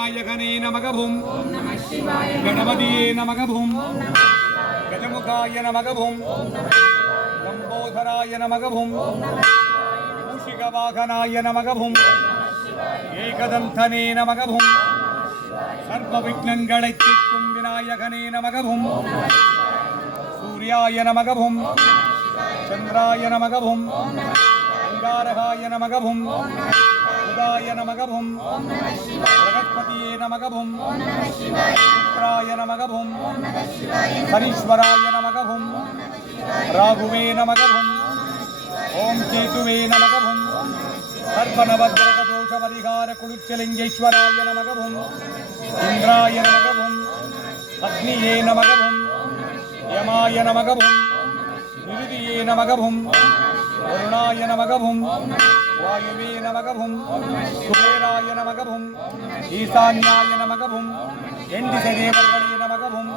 விநாயகனே நமகவும் கணபதியே நமகவும் கஜமுகாய நமகவும் லம்போதராய நமகவும் மூஷிகவாகனாய நமகவும் ஏகதந்தனே நமகவும் சர்வ விக்னங்களை தீர்க்கும் விநாயகனே நமகவும் சூர்யாய நமகவும் சந்திராய நமகவும் அங்காரகாய நமகவும் உதாய நமகவும் பிரகஸ்பதியே நமகவும் சுக்ராய நமகவும் சனீஸ்வராய நமகவும் ராகுவே நமகவும் ஓம் கேதுவே நமகவும் சர்வநவக்கிரக தோஷ பரிகார குளிர்ச்சலிங்கேஸ்வராய நமகவும் இந்திராய நமகவும் அக்னியே நமகவும் யமாய நமகவும் நிருதியே நமகவும் வருணாய நமகவும் வாயுவே நமகவும் குபேராய நமகவும் ஈசான்யாய நமகவும் எண்டிசை தேவர்களே நமகவும்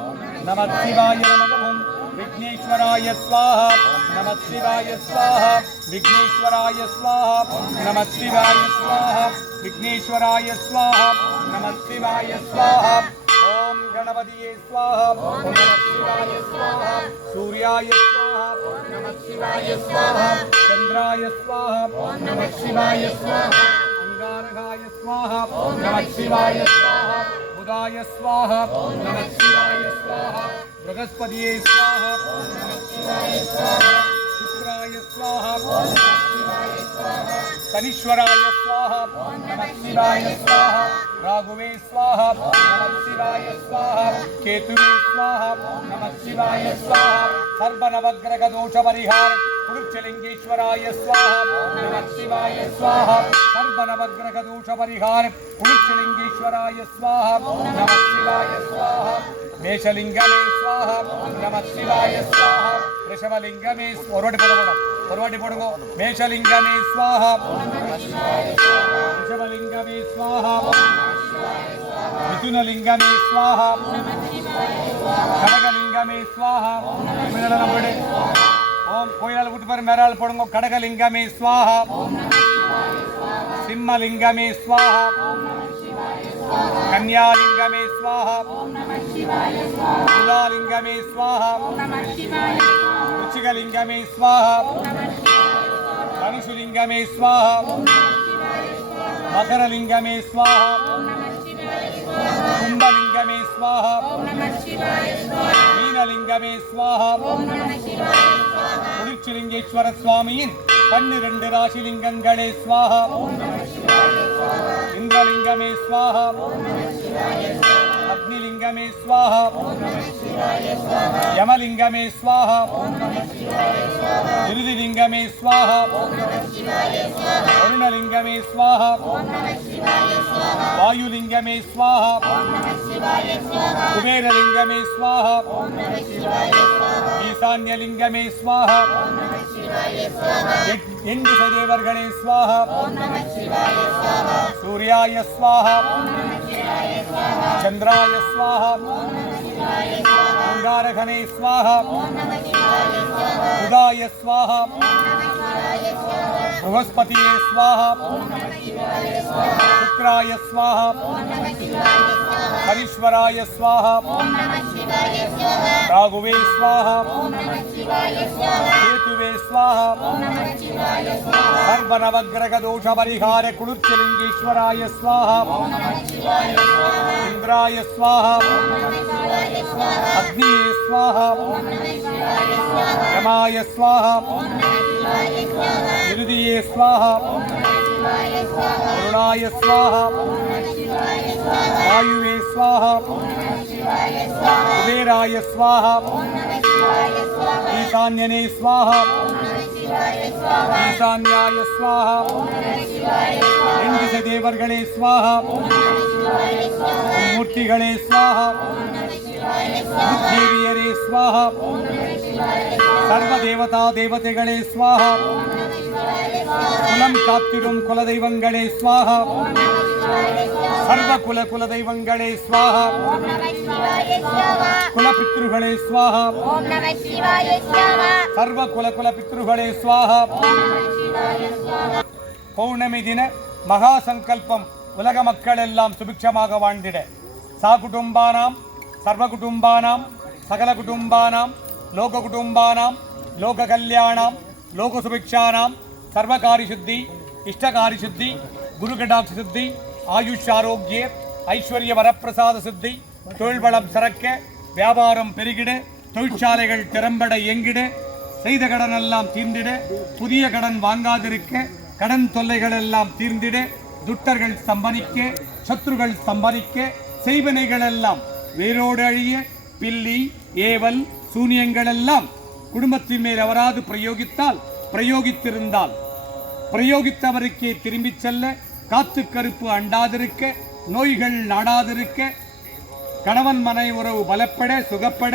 நமச்சிவாய நமகவும் விக்னேஸ்வராய ஸ்வாஹா நமச்சிவாய ஸ்வாஹா விக்னேஸ்வராய ஸ்வாஹா நமச்சிவாய ஸ்வாஹா விக்னேஸ்வராய ஸ்வாஹா நமச்சிவாய ஸ்வாஹா ஓம் கணபதியே ஸ்வாஹா ஓம் நமச்சிவாய ஸ்வாஹா சூர்யாய ஸ்வாஹா நமச்சிவாய ஸ்வாஹா சந்திராய ஸ்வாஹா நமச்சிவாய ஸ்வாஹா அங்காரகாய ஸ்வாஹா நமச்சிவாய ஸ்வாஹா புதாய ஸ்வாஹா நமச்சிவாய ஸ்வாஹா பிரகஸ்பதியே ஸ்வாஹா நமச்சிவாய ஸ்வாஹா சுக்ராய ஸ்வாஹா நமச்சிவாய ஸ்வாஹா சனீஸ்வராய ஸ்வாஹா நமச்சிவாய ஸ்வாஹா ராகுவே ஸ்வாஹா நமச்சிவாய ஸ்வாஹா கேதுவே ஸ்வாஹா நமச்சிவாய ஸ்வாஹா சர்வநவக்கிரக தோஷ பரிகார குளிர்ச்சலிங்கேஸ்வராய ஸ்வாஹா நமச்சிவாய ஸ்வாஹா சர்வநவக்கிரக தோஷ பரிகார குளிர்ச்சலிங்கேஸ்வராய ஸ்வாஹா நமச்சிவாய ஸ்வாஹா மேஷலிங்கமே ஸ்வாஹா நமச்சிவாய ஸ்வாஹா ரிஷபலிங்கமே ஒரு வாட்டி போடுங்க மேஷலிங்கமே ஸ்வாஹா ரிஷபலிங்கமே ஸ்வாஹா மிதுனலிங்கமே ஸ்வாஹா கடகலிங்கமே ஸ்வாஹா ஓம் கோயிலால் விட்டு பாரு மேரால் போடுங்க கடகலிங்கமே ஸ்வாஹா சிம்மலிங்கமே ஸ்வாஹா கன்யாலிங்கமே ஸ்வாஹா துலாலிங்கமே ஸ்வாஹா ருச்சிகலிங்கமே ஸ்வாஹா தனுசுலிங்கமே ஸ்வாஹா மகரலிங்கமே ஸ்வாஹா கும்பலிங்கமே ஸ்வாஹா மீனலிங்கமே ஸ்வாஹா குளிர்ச்சிலிங்கேஸ்வர சுவாமியின் 12 ராசிலிங்கங்களே ஸ்வாஹா இந்திரலிங்கமே ஸ்வாஹா அக்னிலிங்கமே ஸ்வாஹா யமலிங்கமே ஸ்வாஹா நிருதிலிங்கமே ஸ்வாஹா வருணலிங்கமே ஸ்வாஹா வாயுலிங்கமே ஸ்வாஹா குபேரலிங்கமே ஸ்வாஹா ஈசான்யலிங்கமே ஸ்வாஹா எண்டிசை தேவர்களே ஸ்வாஹா சூர்யாய ஸ்வாஹா சந்திராய ஸ்வாஹா அங்காரகனே ஸ்வாஹா உதாய ஸ்வாஹா बृहस्पतिये स्वाहा शुक्राय स्वाहा शनीश्वराय स्वाहा राघुवे स्वाहा केतुवे स्वाहा सर्वनवग्रह दोष परिहार कुलुच्चलिंगेश्वराय स्वाहा इंद्राय स्वाहा अग्निये स्वाहा यमाय स्वाहा निरुदिये स्वाहा वरुणाय स्वाहा वायुवे स्वाहा कुबेराय स्वाहा ईशान्यने स्वाहा ईशान्याय स्वाहा देवर्गणे स्वाहा मूर्तिगणे स्वाहा देवियरे स्वाहा सर्वदेवता देवतेगणे स्वाहा कुलं कात्तिडुम कुलदैवंगणे स्वाहा सर्वकुल कुलदैवंगणे स्वाहा कुलपितृगणे स्वाहा सर्वकुल कुलपितृगणे स्वाहा पौर्णमी दिन महासंकल्पम உலக மக்கள் எல்லாம் சுபிக்ஷமாக வாழ்ந்திட சா குடும்பானாம் சர்வ குடும்பானாம் சகல குடும்பானாம் லோக குடும்பானாம் லோக கல்யாணாம் லோக சுபிக்ஷானாம் சர்வகாரி சுத்தி இஷ்டகாரி சுத்தி குரு கடாட்சி சுத்தி ஆயுஷ் ஆரோக்கிய ஐஸ்வர்ய வரப்பிரசாத சித்தி தொழில் வளம் சிறக்க வியாபாரம் பெருகிட தொழிற்சாலைகள் திறம்பட இயங்கிட செய்த கடன் எல்லாம் தீர்ந்திட புதிய கடன் வாங்காதிருக்க கடன் தொல்லைகள் எல்லாம் தீர்ந்திட துட்டர்கள் ஸ்தம்பனிக்க சத்ருகள் ஸ்தம்பனிக்க செய்வனைகள் எல்லாம் வேரோடு அழிய பில்லி ஏவல் சூனியங்கள் எல்லாம் குடும்பத்தின் மேல் அவராது பிரயோகித்திருந்தால் பிரயோகித்தவருக்கே திரும்பிச் செல்ல காத்து கருப்பு அண்டாதிருக்க நோய்கள் நாடாதிருக்க கணவன் மனை உறவு பலப்பட சுகப்பட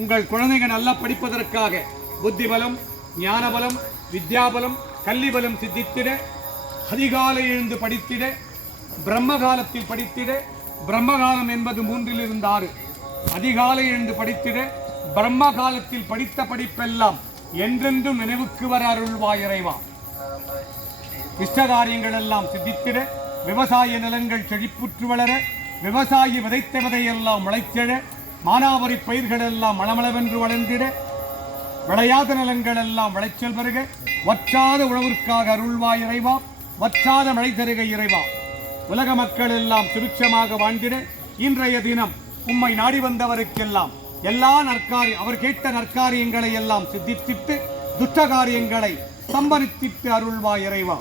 உங்கள் குழந்தைகள் நல்லா படிப்பதற்காக புத்தி பலம் ஞான பலம் வித்யாபலம் கல்வி பலம் சித்தித்திட அதிகாலை எழுந்து படித்திட பிரம்ம காலத்தில் படித்திட பிரம்மகாலம் என்பது 3 இருந்து 6 அதிகாலை எழுந்து படித்திட பிரம்ம காலத்தில் படித்த படிப்பெல்லாம் என்றென்றும் நினைவுக்கு வர அருள்வாய் இறைவா. இஷ்டகாரியங்கள் எல்லாம் சித்தித்திட விவசாய நிலங்கள் செழிப்புற்று வளர விவசாயி விதைத்த விதையெல்லாம் முளைத்திட மானாவரி பயிர்கள் எல்லாம் மளமளவென்று வளர்ந்திட விளையாத நிலங்கள் எல்லாம் விளைச்சல் பெருக வற்றாத உழவிற்காக அருள்வாய் இறைவா. வற்றாத மழை தருக இறைவா. உலக மக்கள் எல்லாம் சுபிட்சமாக வாழ்ந்திட இன்றைய தினம் உம்மை நாடி வந்தவருக்கெல்லாம் எல்லா அவர் கேட்ட நற்காரியங்களை எல்லாம் சித்தித்திட்டு துஷ்ட காரியங்களை சம்பரித்திட்டு அருள்வாய் இறைவா.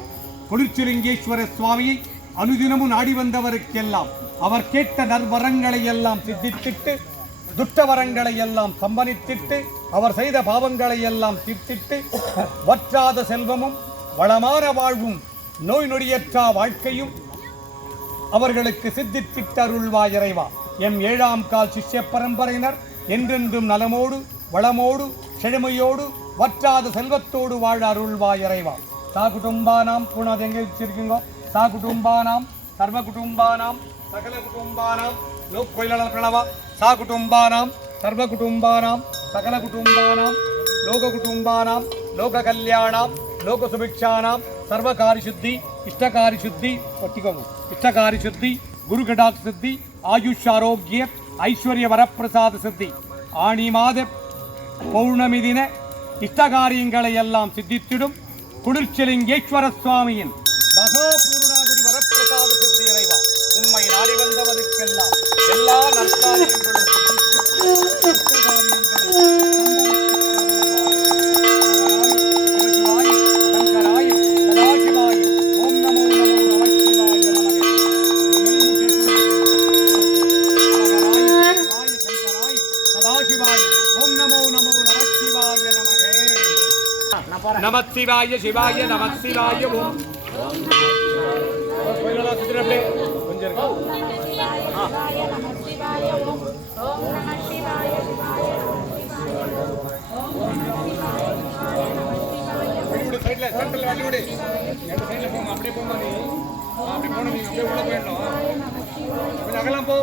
குளிர்ச்சிலிங்கேஸ்வர சுவாமியை அனுதினமும் நாடி வந்தவருக்கெல்லாம் அவர் கேட்ட நற்வரங்களை எல்லாம் சித்தித்திட்டு துஷ்ட வரங்களை எல்லாம் சம்பனித்திட்டு அவர் செய்த பாவங்களை எல்லாம் தீர்த்திட்டு வற்றாத செல்வமும் வளமான வாழ்வும் நோய் நொடியற்றா வாழ்க்கையும் அவர்களுக்கு சித்தித்திட்டு அருள்வாய் இறைவா. எம் 7ஆம் கால் சிஷ்ய பரம்பரையினர் என்றென்றும் நலமோடு வளமோடு செழுமையோடு வற்றாத செல்வத்தோடு வாழ அருள்வாய் இறைவா. சா குடும்பானாம் பூனாது எங்கே வச்சிருக்கீங்க? சா குடும்பானாம் சர்வ குடும்பானாம் சகல குடும்பானாம் லோக் கோயிலாளர் பிரணவா. சா குடும்பானாம் சர்வ குடும்பானாம் சகல குடும்பானாம் லோக குடும்பானாம் லோக கல்யாணாம் லோக சுபிக்ஷானாம் சர்வகாரி சுத்தி இஷ்டகாரி சுத்தி ஒட்டிக்கோங்க. இஷ்டகாரி சுத்தி குரு கடாட்சி சித்தி ஆயுஷ் ஆரோக்கிய ஐஸ்வர்ய வரப்பிரசாத சித்தி ஆணி மாத பௌர்ணமி தின இஷ்டகாரியங்களை எல்லாம் சித்தித்திடும் குளிர்ச்சிலிங்கேஸ்வர சுவாமியின் மகா பூர்ணாகுடி வரப்பிரசாத சித்தி இறைவா. உம்மை நாடி வந்தவருக்கெல்லாம் எல்லா நற்காரியங்களும் நமசிவாய சிவாய நமசிவாய ஓம். அப்படியே போங்க நீ அப்படி போன நீங்க அப்படியே உள்ள போயிடணும். கொஞ்சம் அகலாம் போ.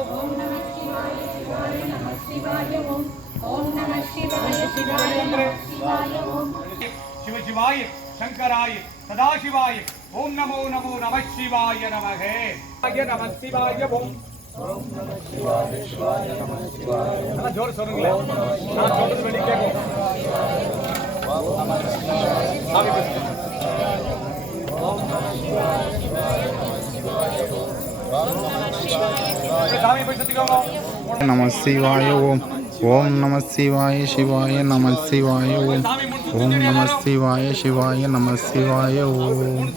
சிவசிவாய சங்கராய சதாசிவாய ஓம் நமோ நமோ நம சிவாய நமகே. நம சிவாய ஓம். ஜோர் சொல்லுங்களேன். நான் சொல்றது வெளியே கேட்கும். நம சிவாய ஓம். ஓம் நம சிவாய சிவாய நம சிவாய ஓம். ஓம் நம சிவாய சிவாய நம சிவாய ஓம்.